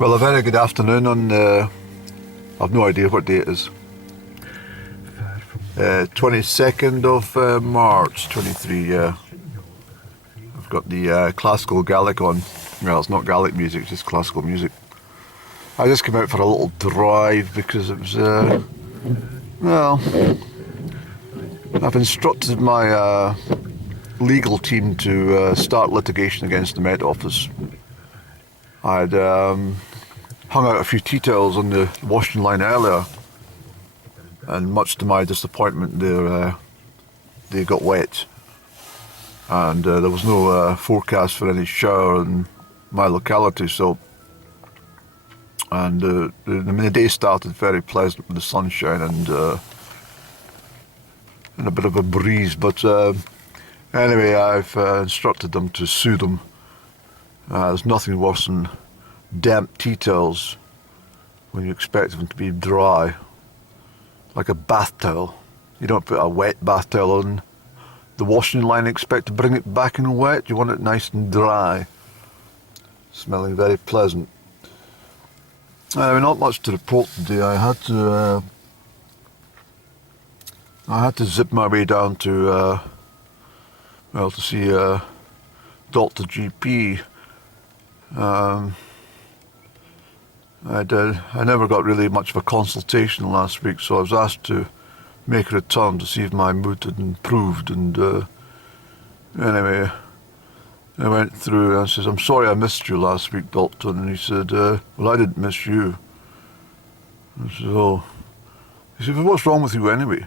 Well, a very good afternoon on, I've no idea what day it is. 22nd of March 23, yeah. I've got the classical Gaelic on. Well, it's not Gaelic music, it's just classical music. I just came out for a little drive because it was, well, I've instructed my legal team to start litigation against the Met Office. I'd hung out a few tea towels on the washing line earlier, and much to my disappointment, they got wet, and there was no forecast for any shower in my locality. So, and the day started very pleasant with the sunshine and a bit of a breeze. But anyway, I've instructed them to sue them. There's nothing worse than damp tea towels when you expect them to be dry, like a bath towel. You don't put a wet bath towel on the washing line and expect to bring it back in wet. You want it nice and dry, smelling very pleasant. Anyway, not much to report today. I had to zip my way down to well, to see Dr. GP. I never got really much of a consultation last week, so I was asked to make a return to see if my mood had improved. And anyway, I went through and I said, "I'm sorry I missed you last week, doctor." And he said, "Well, I didn't miss you." I said, "Oh." He said, "Well, what's wrong with you anyway?"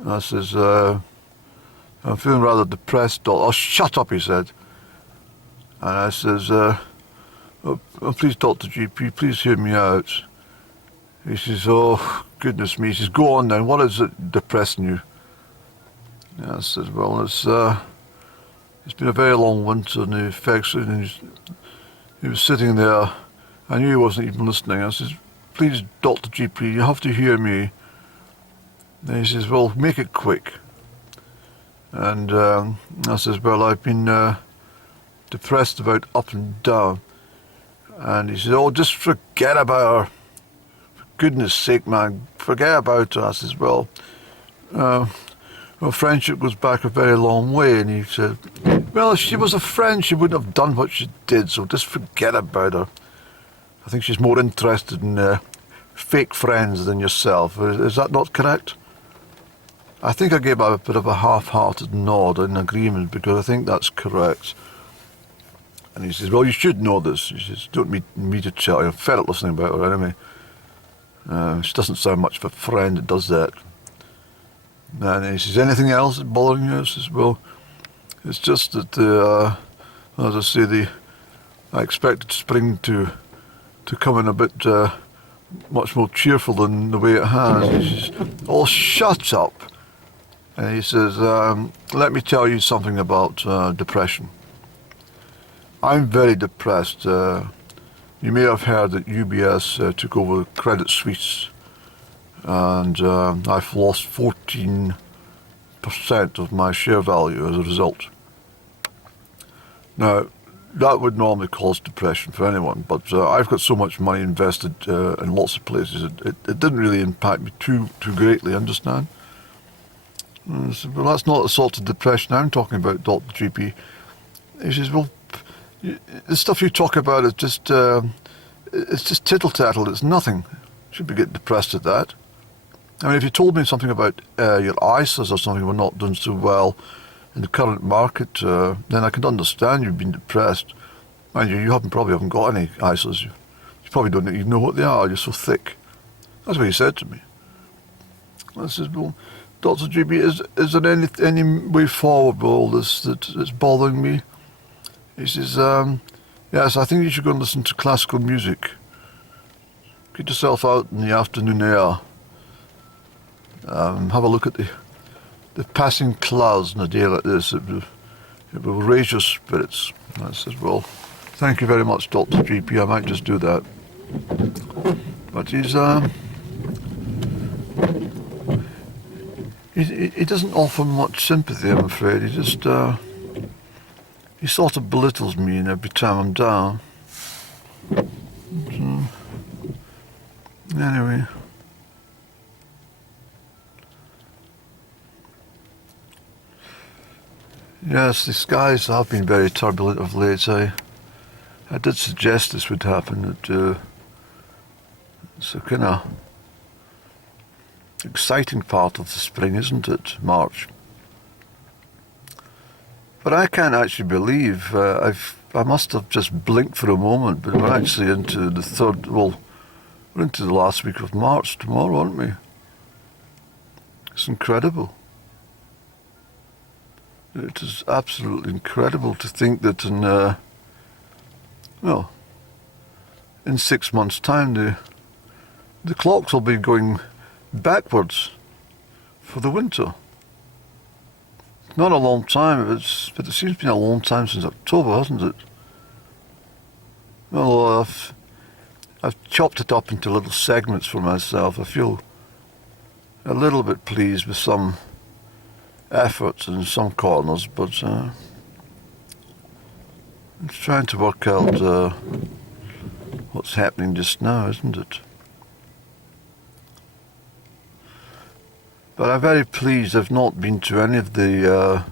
And I says, "I'm feeling rather depressed, doctor." "Oh, shut up," he said. And I says, oh, "Please, Dr. GP, please hear me out." He says, "Oh, goodness me." He says, "Go on then, what is it depressing you?" And I says, "Well, it's been a very long winter and the effects," and he was sitting there. I knew he wasn't even listening. I says, "Please, Dr. GP, you have to hear me." And he says, "Well, make it quick." And I says, "Well, I've been depressed about up and down." And he said, "Oh, just forget about her. For goodness sake, man, forget about her." I says, "Well, friendship goes back a very long way." And he said, "Well, if she was a friend, she wouldn't have done what she did, so just forget about her. I think she's more interested in fake friends than yourself. Is that not correct?" I think I gave a bit of a half-hearted nod in agreement, because I think that's correct. And he says, "Well, you should know this." He says, "Don't need me to tell you. I'm fed up listening about her anyway. She doesn't sound much of a friend that does that." And he says, "Anything else that's bothering you?" I says, "Well, it's just that, as I say, I expected spring to come in a bit much more cheerful than the way it has." He says, "Oh, shut up." And he says, "Let me tell you something about depression. I'm very depressed. You may have heard that UBS took over Credit Suisse, and I've lost 14% of my share value as a result. Now, that would normally cause depression for anyone, but I've got so much money invested in lots of places, it didn't really impact me too greatly, understand?" And I said, "Well, that's not the sort of depression I'm talking about, Dr. GP. He says, "Well, the stuff you talk about is just, it's just tittle-tattle, it's nothing. Should be getting depressed at that. I mean, if you told me something about your ISAs or something were not doing so well in the current market, then I could understand you've been depressed. Mind you, probably haven't got any ISAs. You probably don't even know what they are, you're so thick." That's what he said to me. I said, "Well, Dr. GB, is there any way forward with all this that's bothering me?" He says, "Yes, I think you should go and listen to classical music. Get yourself out in the afternoon air. Have a look at the passing clouds on a day like this. It will raise your spirits." I says, "Well, thank you very much, Dr. GP. I might just do that." But he doesn't offer much sympathy, I'm afraid. He sort of belittles me every time I'm down. Anyway. Yes, the skies have been very turbulent of late. I did suggest this would happen. That it's a kind of exciting part of the spring, isn't it? March. But I can't actually believe I must have just blinked for a moment, but we're actually into the third. Well, we're into the last week of March tomorrow, aren't we? It's incredible. It is absolutely incredible to think that in 6 months' time the clocks will be going backwards for the winter. Not a long time, but it seems to be a long time since October, hasn't it? Well, I've chopped it up into little segments for myself. I feel a little bit pleased with some efforts in some corners, but I'm trying to work out what's happening just now, isn't it? But I'm very pleased I've not been to any of the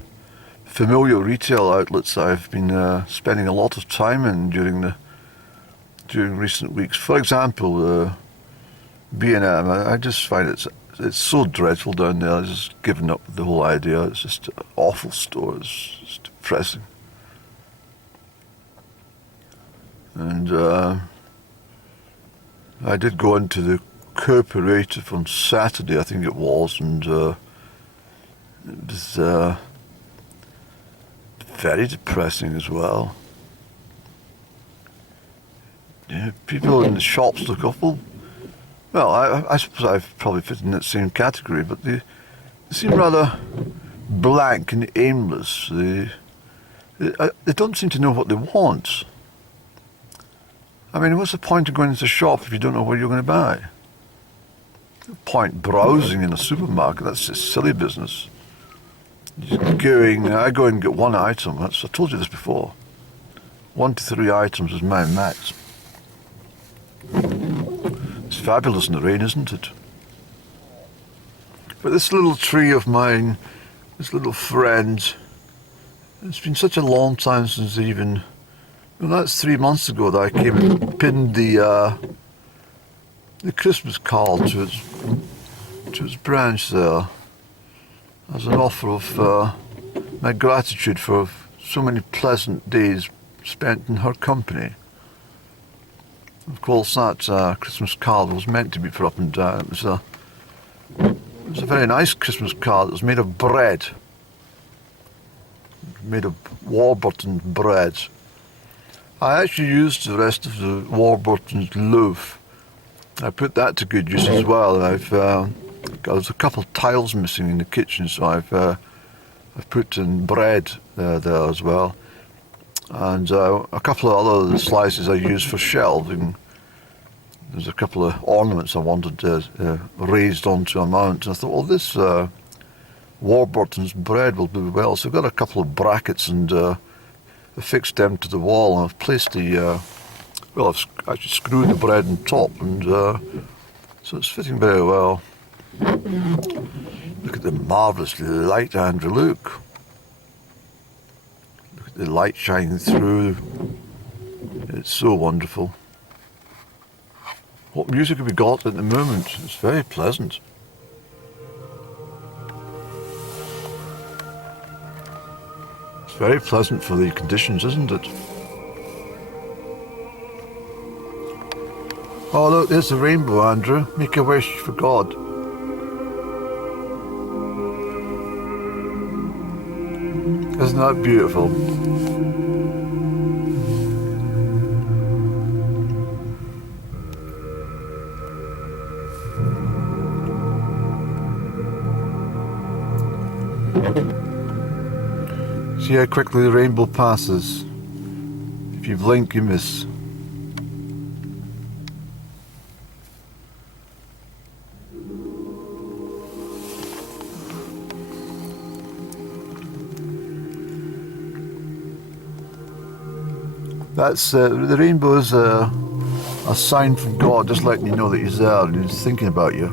familiar retail outlets that I've been spending a lot of time in during recent weeks. For example, B&M. I just find it's so dreadful down there. I've just given up with the whole idea. It's just an awful store. It's depressing. And I did go into the Cooperative on Saturday, I think it was, and it was very depressing as well. Yeah, people in the shops look awful. Well, I suppose I've probably fit in that same category, but they seem rather blank and aimless. They don't seem to know what they want. I mean, what's the point of going into a shop if you don't know what you're going to buy? No point browsing in a supermarket. That's just silly business. I go and get one item. I told you this before. 1 to 3 items is my max. It's fabulous in the rain, isn't it? But this little tree of mine, this little friend, it's been such a long time since even. Well, that's 3 months ago that I came and pinned the Christmas card to its branch there as an offer of my gratitude for so many pleasant days spent in her company. Of course, that Christmas card was meant to be put up and down. It was a very nice Christmas card. It was made of bread, made of Warburton bread. I actually used the rest of the Warburton's loaf. I put that to good use as well. There's a couple of tiles missing in the kitchen, so I've put in bread there as well, and a couple of other slices I used for shelving. There's a couple of ornaments I wanted raised onto a mount, and I thought, well, this Warburton's bread will do well. So I've got a couple of brackets and affixed them to the wall, and I've placed I've actually screwed the bread on top, and so it's fitting very well. Look at the marvellous light, Andrew, look. Look at the light shining through. It's so wonderful. What music have we got at the moment? It's very pleasant. It's very pleasant for the conditions, isn't it? Oh look, there's the rainbow, Andrew. Make a wish for God. Isn't that beautiful? See how quickly the rainbow passes. If you blink, you miss. That's the rainbow is a sign from God, just letting you know that He's there and He's thinking about you.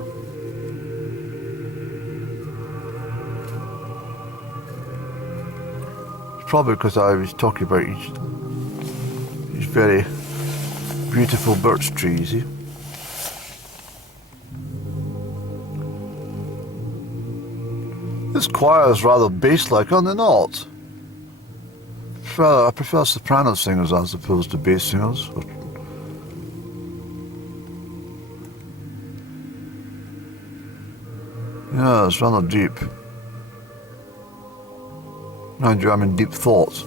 It's probably because I was talking about these very beautiful birch trees. See? This choir is rather bass-like, are they not? I prefer soprano singers as opposed to bass singers. Yeah, it's rather deep. Mind you, I'm in deep thought.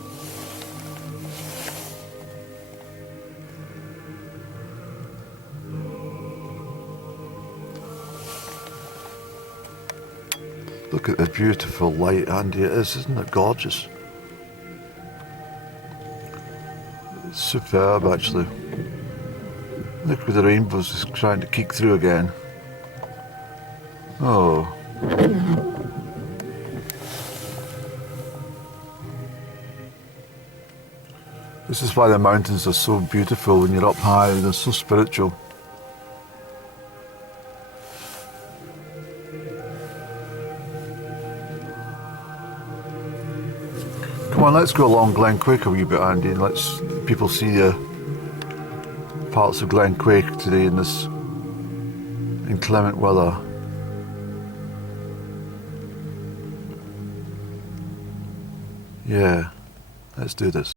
Look at the beautiful light, Andy. It is, isn't it gorgeous? It's superb, actually. Look where the rainbow's just trying to kick through again. Oh. This is why the mountains are so beautiful when you're up high. They're so spiritual. Come on, let's go along Glen Quake a wee bit, Andy, and let's people see parts of Glen Quake today in this inclement weather. Yeah, let's do this.